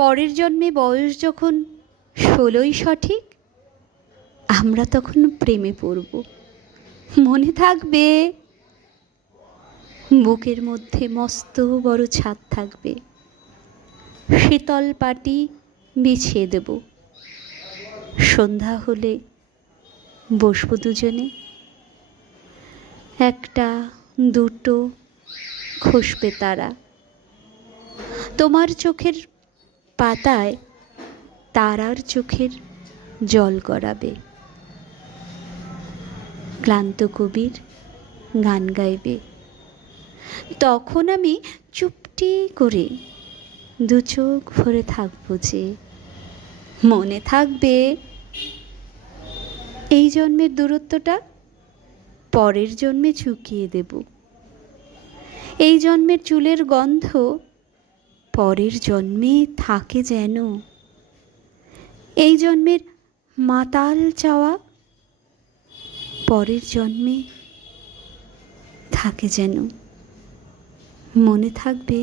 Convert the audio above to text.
পরের জন্মে বয়স যখন 16ই সঠিক, আমরা তখন প্রেমে পড়ব। মনে থাকবে, বুকের মধ্যে মস্ত বড় ছাদ থাকবে, শীতল পাটি বিছিয়ে দেব। সন্ধ্যা হলে বসবো দুজনে, একটা দুটো খসবে তারা, তোমার চোখের পাতায় তারার চোখের জল গড়াবে। ক্লান্ত কবির গান গাইবে, তখন আমি চুপটি করে দু চোখ ভরে থাকবো যে। মনে থাকবে, এই জন্মের দূরত্বটা পরের জন্মে চুকিয়ে দেব। এই জন্মের চুলের গন্ধ পরের জন্মে থাকে যেন। এই জন্মের মাতাল চাওয়া পরের জন্মে থাকে যেন। মনে থাকবে।